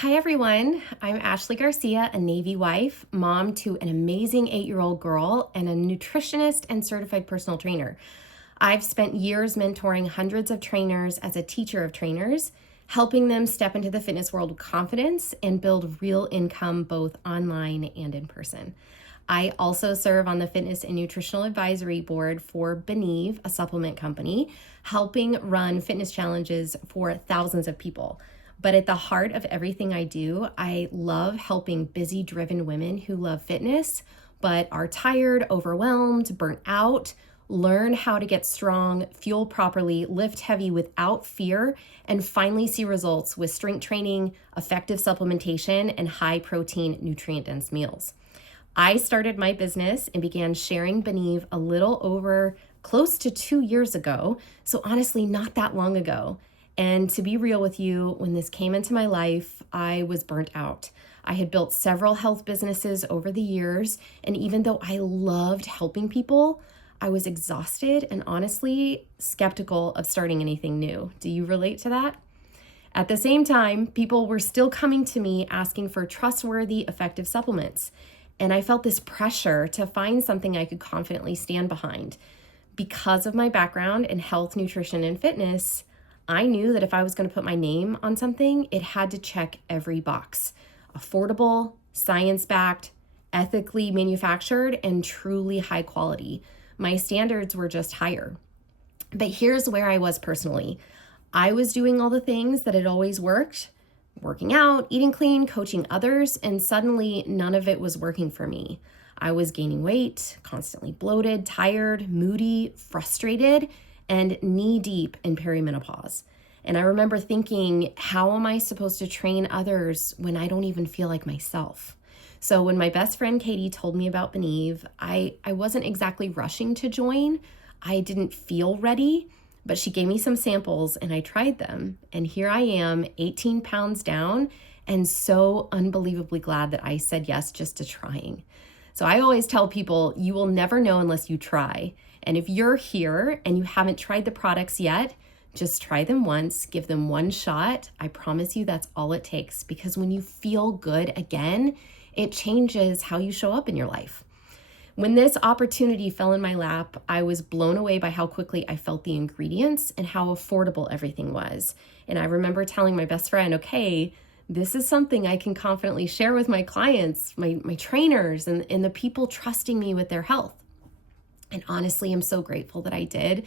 Hi everyone, I'm Ashley Garcia, a Navy wife, mom to an amazing 8-year-old girl, and a nutritionist and certified personal trainer. I've spent years mentoring hundreds of trainers as a teacher of trainers, helping them step into the fitness world with confidence and build real income both online and in person. I also serve on the Fitness and Nutritional Advisory Board for Beneve, a supplement company, helping run fitness challenges for thousands of people. But at the heart of everything I do, I love helping busy, driven women who love fitness, but are tired, overwhelmed, burnt out, learn how to get strong, fuel properly, lift heavy without fear, and finally see results with strength training, effective supplementation, and high-protein, nutrient-dense meals. I started my business and began sharing Beneve a little over close to 2 years ago, so honestly, not that long ago. And to be real with you, when this came into my life, I was burnt out. I had built several health businesses over the years, and even though I loved helping people, I was exhausted and honestly skeptical of starting anything new. Do you relate to that? At the same time, people were still coming to me asking for trustworthy, effective supplements. And I felt this pressure to find something I could confidently stand behind. Because of my background in health, nutrition, and fitness, I knew that if I was going to put my name on something, it had to check every box. Affordable, science-backed, ethically manufactured, and truly high quality. My standards were just higher. But here's where I was personally. I was doing all the things that had always worked, working out, eating clean, coaching others, and suddenly none of it was working for me. I was gaining weight, constantly bloated, tired, moody, frustrated, and knee-deep in perimenopause. And I remember thinking, how am I supposed to train others when I don't even feel like myself? So when my best friend Katie told me about Beneve, I wasn't exactly rushing to join. I didn't feel ready, but she gave me some samples and I tried them. And here I am, 18 pounds down, and so unbelievably glad that I said yes just to trying. So I always tell people, you will never know unless you try. And if you're here and you haven't tried the products yet, just try them once, give them one shot. I promise you that's all it takes, because when you feel good again, it changes how you show up in your life. When this opportunity fell in my lap, I was blown away by how quickly I felt the ingredients and how affordable everything was. And I remember telling my best friend, okay, this is something I can confidently share with my clients, my trainers, and the people trusting me with their health. And honestly, I'm so grateful that I did.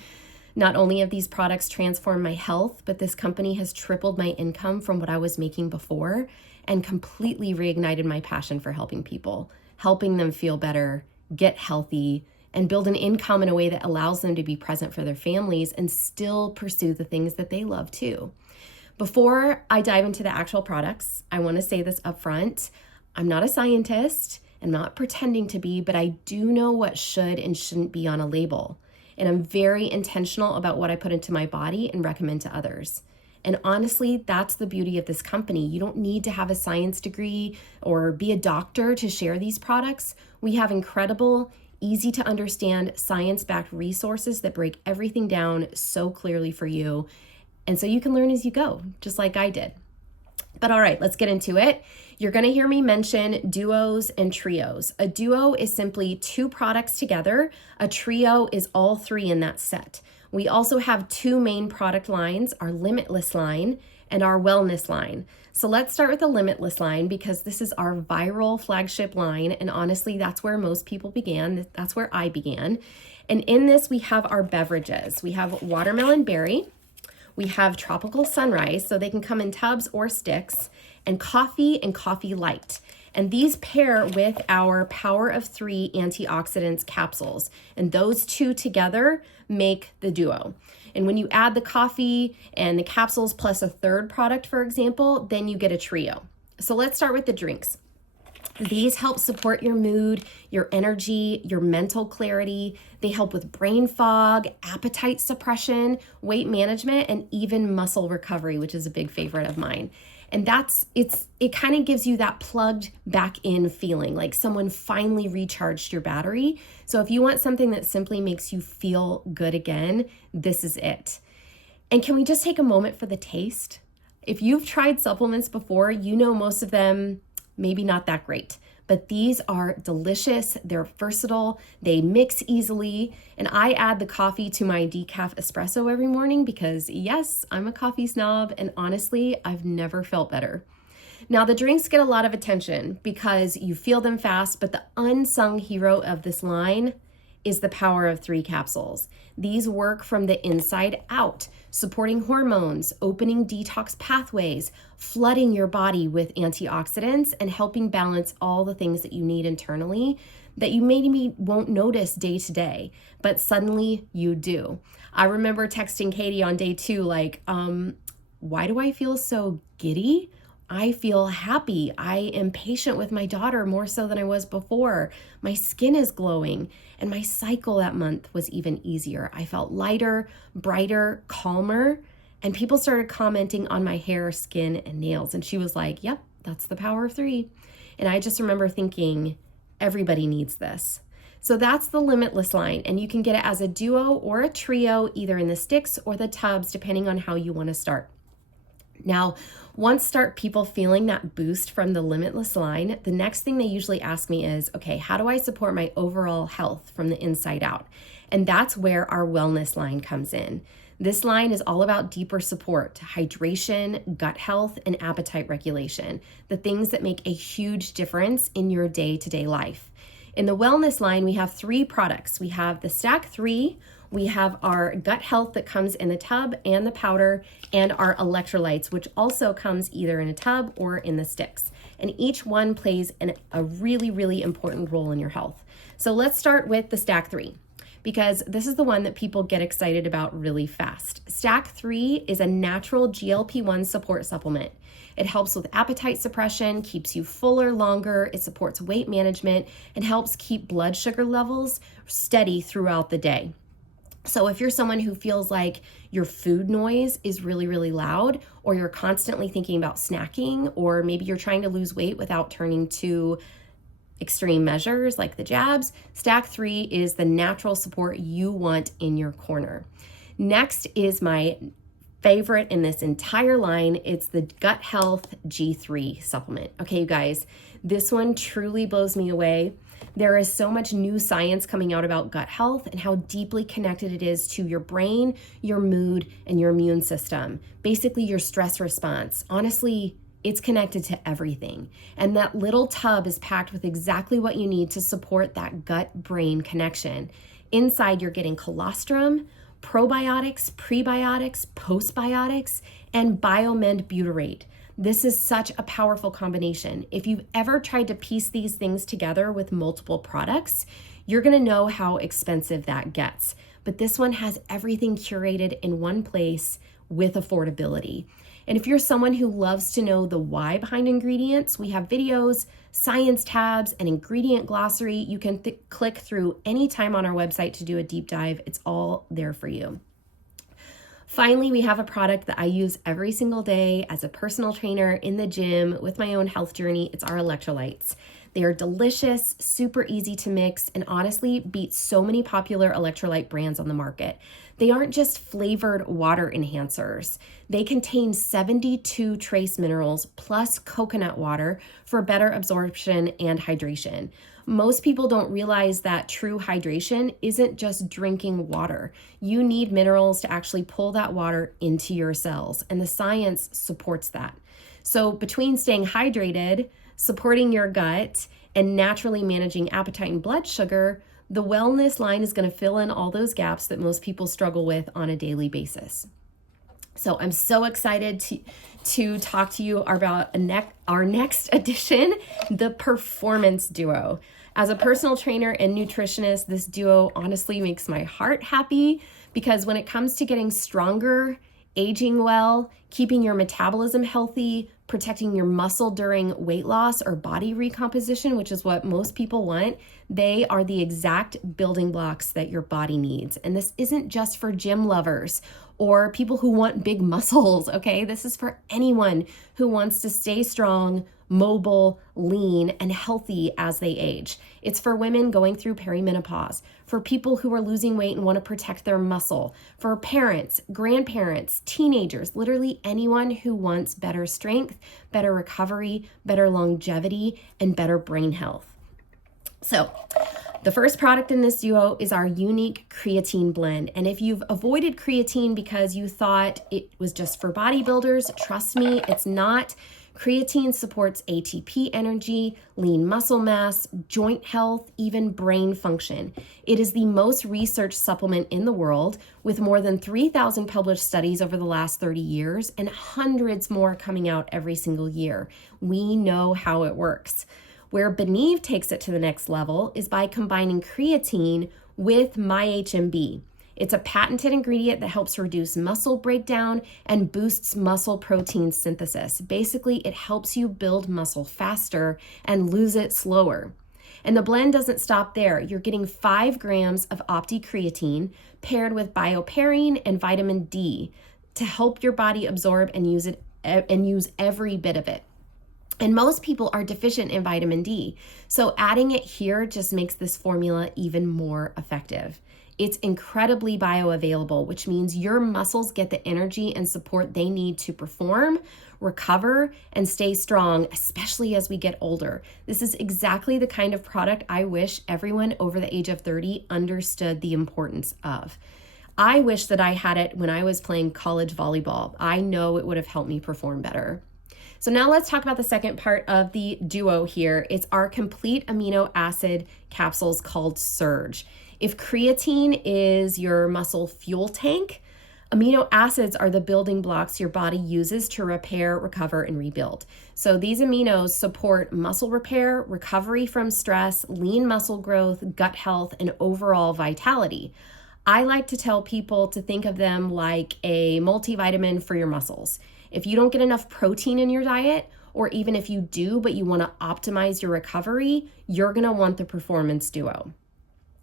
Not only have these products transformed my health, but this company has tripled my income from what I was making before and completely reignited my passion for helping people, helping them feel better, get healthy, and build an income in a way that allows them to be present for their families and still pursue the things that they love too. Before I dive into the actual products, I want to say this up front. I'm not a scientist. I'm not pretending to be, but I do know what should and shouldn't be on a label. And I'm very intentional about what I put into my body and recommend to others. And honestly, that's the beauty of this company. You don't need to have a science degree or be a doctor to share these products. We have incredible, easy to understand, science-backed resources that break everything down so clearly for you. And so you can learn as you go, just like I did. But all right, let's get into it. You're going to hear me mention duos and trios. A duo is simply 2 products together. A trio is all 3 in that set. We also have 2 main product lines, our Limitless line and our Wellness line. So let's start with the Limitless line because this is our viral flagship line. And honestly, that's where most people began. That's where I began. And in this, we have our beverages. We have watermelon berry. We have tropical sunrise, so they can come in tubs or sticks, and coffee light. And these pair with our Power of 3 antioxidants capsules. And those 2 together make the duo. And when you add the coffee and the capsules plus a third product, for example, then you get a trio. So let's start with the drinks. These help support your mood, your energy, your mental clarity. They help with brain fog, appetite suppression, weight management, and even muscle recovery, which is a big favorite of mine. And it kind of gives you that plugged back in feeling, like someone finally recharged your battery. So if you want something that simply makes you feel good again, this is it. And can we just take a moment for the taste? If you've tried supplements before, you know most of them maybe not that great. But these are delicious, they're versatile, they mix easily, and I add the coffee to my decaf espresso every morning because yes, I'm a coffee snob, and honestly, I've never felt better. Now, the drinks get a lot of attention because you feel them fast, but the unsung hero of this line is the Power of 3 capsules. These work from the inside out, supporting hormones, opening detox pathways, flooding your body with antioxidants, and helping balance all the things that you need internally that you maybe won't notice day to day, but suddenly you do. I remember texting Katie on day 2, like, why do I feel so giddy? I feel happy. I am patient with my daughter more so than I was before. My skin is glowing, and my cycle that month was even easier. I felt lighter, brighter, calmer, and people started commenting on my hair, skin, and nails. And she was like, yep, that's the Power of 3. And I just remember thinking, everybody needs this. So that's the Limitless line, and you can get it as a duo or a trio, either in the sticks or the tubs, depending on how you want to start. Now, once start people feeling that boost from the Limitless line, the next thing they usually ask me is, okay, how do I support my overall health from the inside out? And that's where our wellness line comes in. This line is all about deeper support, hydration, gut health, and appetite regulation, the things that make a huge difference in your day-to-day life. In the wellness line, we have 3 products. We have the Stack 3, we have our gut health that comes in the tub and the powder, and our electrolytes, which also comes either in a tub or in the sticks. And each one plays a really, really important role in your health. So let's start with the Stack 3, because this is the one that people get excited about really fast. Stack 3 is a natural GLP-1 support supplement. It helps with appetite suppression, keeps you fuller longer, it supports weight management, and helps keep blood sugar levels steady throughout the day. So if you're someone who feels like your food noise is really, really loud, or you're constantly thinking about snacking, or maybe you're trying to lose weight without turning to extreme measures like the jabs, Stack 3 is the natural support you want in your corner. Next is my favorite in this entire line. It's the Gut Health G3 supplement. Okay, you guys, this one truly blows me away. There is so much new science coming out about gut health and how deeply connected it is to your brain, your mood, and your immune system. Basically, your stress response. Honestly, it's connected to everything. And that little tub is packed with exactly what you need to support that gut-brain connection. Inside, you're getting colostrum, probiotics, prebiotics, postbiotics, and biomend butyrate. This is such a powerful combination. If you've ever tried to piece these things together with multiple products, you're gonna know how expensive that gets. But this one has everything curated in one place with affordability. And if you're someone who loves to know the why behind ingredients, we have videos, science tabs, and ingredient glossary. You can click through anytime on our website to do a deep dive. It's all there for you. Finally, we have a product that I use every single day as a personal trainer in the gym with my own health journey. It's our electrolytes. They are delicious, super easy to mix, and honestly beat so many popular electrolyte brands on the market. They aren't just flavored water enhancers. They contain 72 trace minerals plus coconut water for better absorption and hydration. Most people don't realize that true hydration isn't just drinking water. You need minerals to actually pull that water into your cells, and the science supports that. So between staying hydrated, supporting your gut, and naturally managing appetite and blood sugar, the wellness line is going to fill in all those gaps that most people struggle with on a daily basis. So I'm so excited to talk to you about our next edition, the Performance Duo. As a personal trainer and nutritionist, this duo honestly makes my heart happy because when it comes to getting stronger, aging well, keeping your metabolism healthy, protecting your muscle during weight loss or body recomposition, which is what most people want, they are the exact building blocks that your body needs. And this isn't just for gym lovers or people who want big muscles, okay? This is for anyone who wants to stay strong, mobile, lean, and healthy as they age. It's for women going through perimenopause, for people who are losing weight and want to protect their muscle, for parents, grandparents, teenagers, literally anyone who wants better strength, better recovery, better longevity, and better brain health. So, the first product in this duo is our unique creatine blend. And if you've avoided creatine because you thought it was just for bodybuilders, trust me, it's not. Creatine supports ATP energy, lean muscle mass, joint health, even brain function. It is the most researched supplement in the world, with more than 3,000 published studies over the last 30 years and hundreds more coming out every single year. We know how it works. Where Beneve takes it to the next level is by combining creatine with MyHMB. It's a patented ingredient that helps reduce muscle breakdown and boosts muscle protein synthesis. Basically, it helps you build muscle faster and lose it slower. And the blend doesn't stop there. You're getting 5 grams of OptiCreatine paired with bioperine and vitamin D to help your body absorb and use every bit of it. And most people are deficient in vitamin D, so adding it here just makes this formula even more effective. It's incredibly bioavailable, which means your muscles get the energy and support they need to perform, recover, and stay strong, especially as we get older. This is exactly the kind of product I wish everyone over the age of 30 understood the importance of. I wish that I had it when I was playing college volleyball. I know it would have helped me perform better. So now let's talk about the second part of the duo here. It's our complete amino acid capsules called Surge. If creatine is your muscle fuel tank, amino acids are the building blocks your body uses to repair, recover, and rebuild. So these aminos support muscle repair, recovery from stress, lean muscle growth, gut health, and overall vitality. I like to tell people to think of them like a multivitamin for your muscles. If you don't get enough protein in your diet, or even if you do, but you want to optimize your recovery, you're going to want the Performance Duo.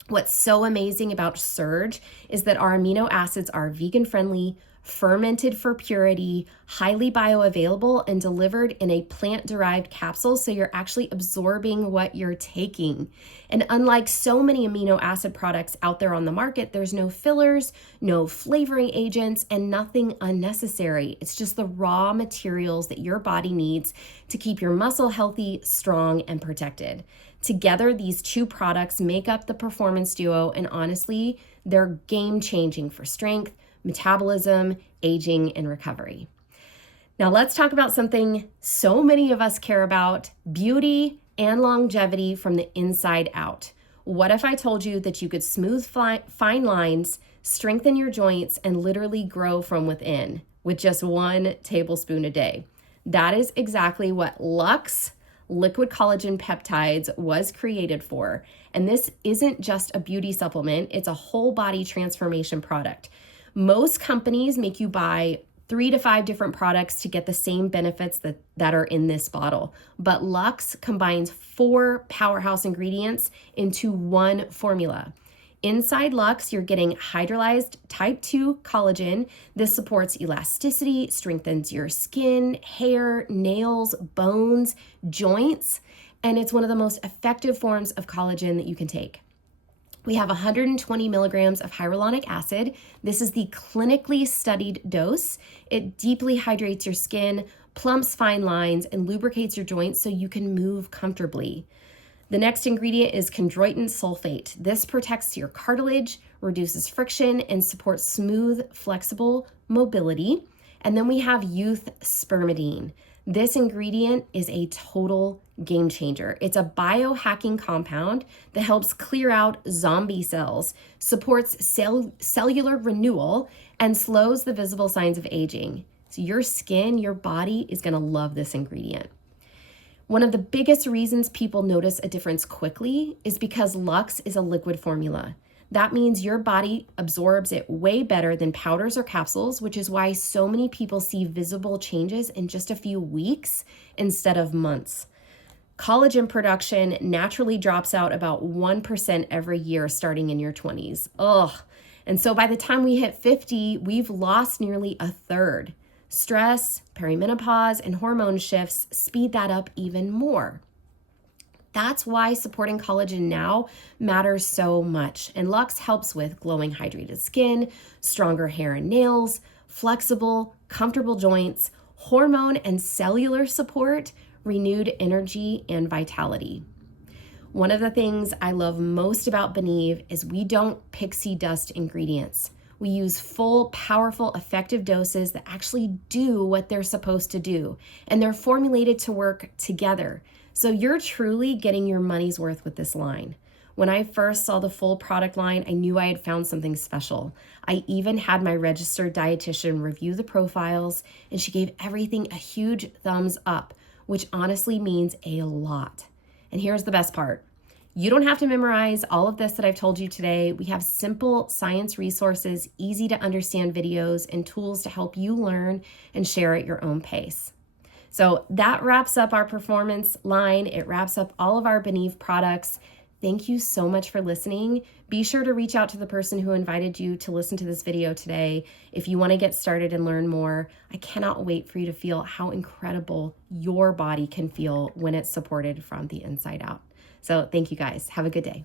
What's so amazing about Surge is that our amino acids are vegan friendly, fermented for purity, highly bioavailable, and delivered in a plant-derived capsule, so you're actually absorbing what you're taking. And unlike so many amino acid products out there on the market, there's no fillers, no flavoring agents, and nothing unnecessary. It's just the raw materials that your body needs to keep your muscle healthy, strong, and protected. Together, these two products make up the Performance Duo, and honestly, they're game-changing for strength, metabolism, aging, and recovery. Now let's talk about something so many of us care about: beauty and longevity from the inside out. What if I told you that you could smooth fine lines, strengthen your joints, and literally grow from within with just 1 tablespoon a day? That is exactly what Luxe liquid collagen peptides was created for. And this isn't just a beauty supplement, it's a whole body transformation product. Most companies make you buy 3 to 5 different products to get the same benefits that are in this bottle. But Luxe combines 4 powerhouse ingredients into 1 formula. Inside Luxe, you're getting hydrolyzed type 2 collagen. This supports elasticity, strengthens your skin, hair, nails, bones, joints, and it's one of the most effective forms of collagen that you can take. We have 120 milligrams of hyaluronic acid. This is the clinically studied dose. It deeply hydrates your skin, plumps fine lines, and lubricates your joints so you can move comfortably. The next ingredient is chondroitin sulfate. This protects your cartilage, reduces friction, and supports smooth, flexible mobility. And then we have youth spermidine. This ingredient is a total game changer. It's a biohacking compound that helps clear out zombie cells, supports cellular renewal, and slows the visible signs of aging. So your skin, your body is going to love this ingredient. One of the biggest reasons people notice a difference quickly is because Luxe is a liquid formula. That means your body absorbs it way better than powders or capsules, which is why so many people see visible changes in just a few weeks instead of months. Collagen production naturally drops out about 1% every year starting in your 20s. And so by the time we hit 50, we've lost nearly a third. Stress, perimenopause, and hormone shifts speed that up even more. That's why supporting collagen now matters so much. And Luxe helps with glowing, hydrated skin, stronger hair and nails, flexible, comfortable joints, hormone and cellular support, renewed energy, and vitality. One of the things I love most about Beneve is we don't pixie dust ingredients. We use full, powerful, effective doses that actually do what they're supposed to do, and they're formulated to work together. So you're truly getting your money's worth with this line. When I first saw the full product line, I knew I had found something special. I even had my registered dietitian review the profiles, and she gave everything a huge thumbs up, which honestly means a lot. And here's the best part. You don't have to memorize all of this that I've told you today. We have simple science resources, easy to understand videos, and tools to help you learn and share at your own pace. So that wraps up our performance line. It wraps up all of our Beneve products. Thank you so much for listening. Be sure to reach out to the person who invited you to listen to this video today if you want to get started and learn more. I cannot wait for you to feel how incredible your body can feel when it's supported from the inside out. So thank you guys. Have a good day.